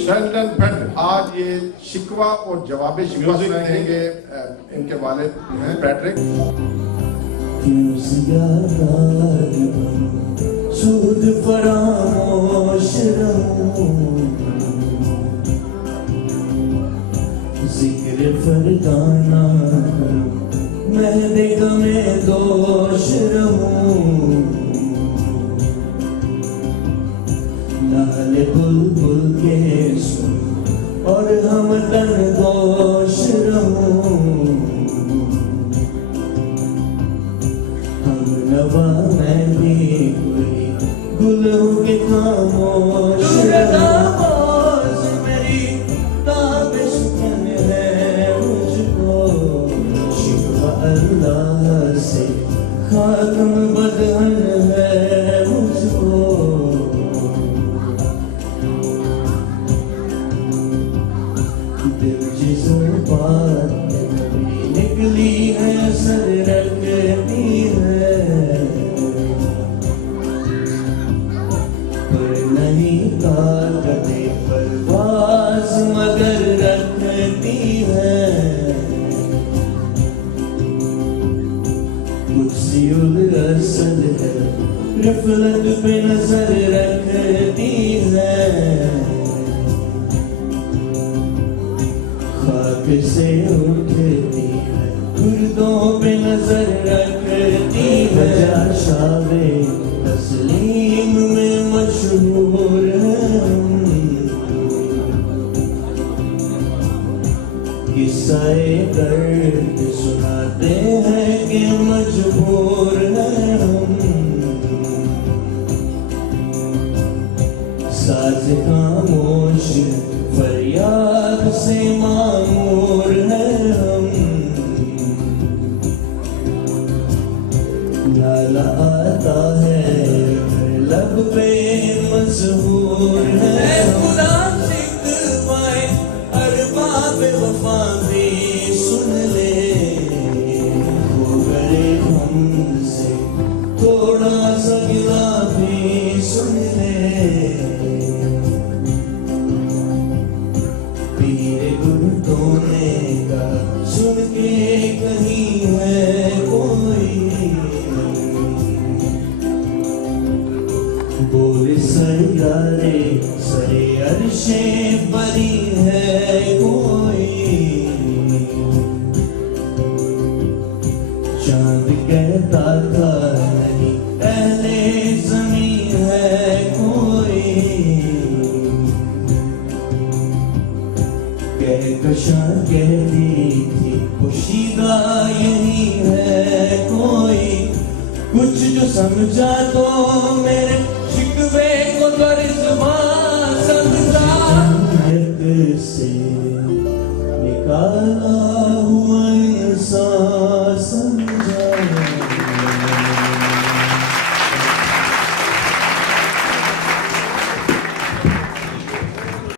Shelton fade आज ये शिकवा और जवाबे शिकवा सुनाएंगे। इनके वालिद हैं पैट्रिक। सूद फरामोश जिक्र फरदाना महदे गमे दोष रहूं नाले बुलबुल के सुन और हम तन दोष रहूं हम नवा मैं भी कोई गुलों के खामोश मेरी ताबिश है मुझको शिकवा अल्लाह से खात्म बदहन है मुझको दिल जिस बात कभी निकली है असर रखती है पर नहीं ताकते परवाज़ मगर रखती है कुर्सी उल असल है गफलत पे नजर रखती है खाक से उठती है गुर्दों पे नजर रखती है शावे तस्लीम में मशहूर है किस्से दर्द सुनाते हैं कि मजबूर है हम साज खामोश फरियाद से मामूर है हम नाला आता है लब पे मशहूर है खुदा शिकवाए अरबाब वफा भी सुन ले हो गए हमसे थोड़ा सा गिला भी सुन ले पीरे गुरुतोने का सुन के कहीं है कोई बोले सयारे सरे अर्शे बरी है कोई चांद कहता था नहीं पहले ज़मीं है कोई कहकशां कहती थी पोशीदा यही है कोई कुछ जो समझा तो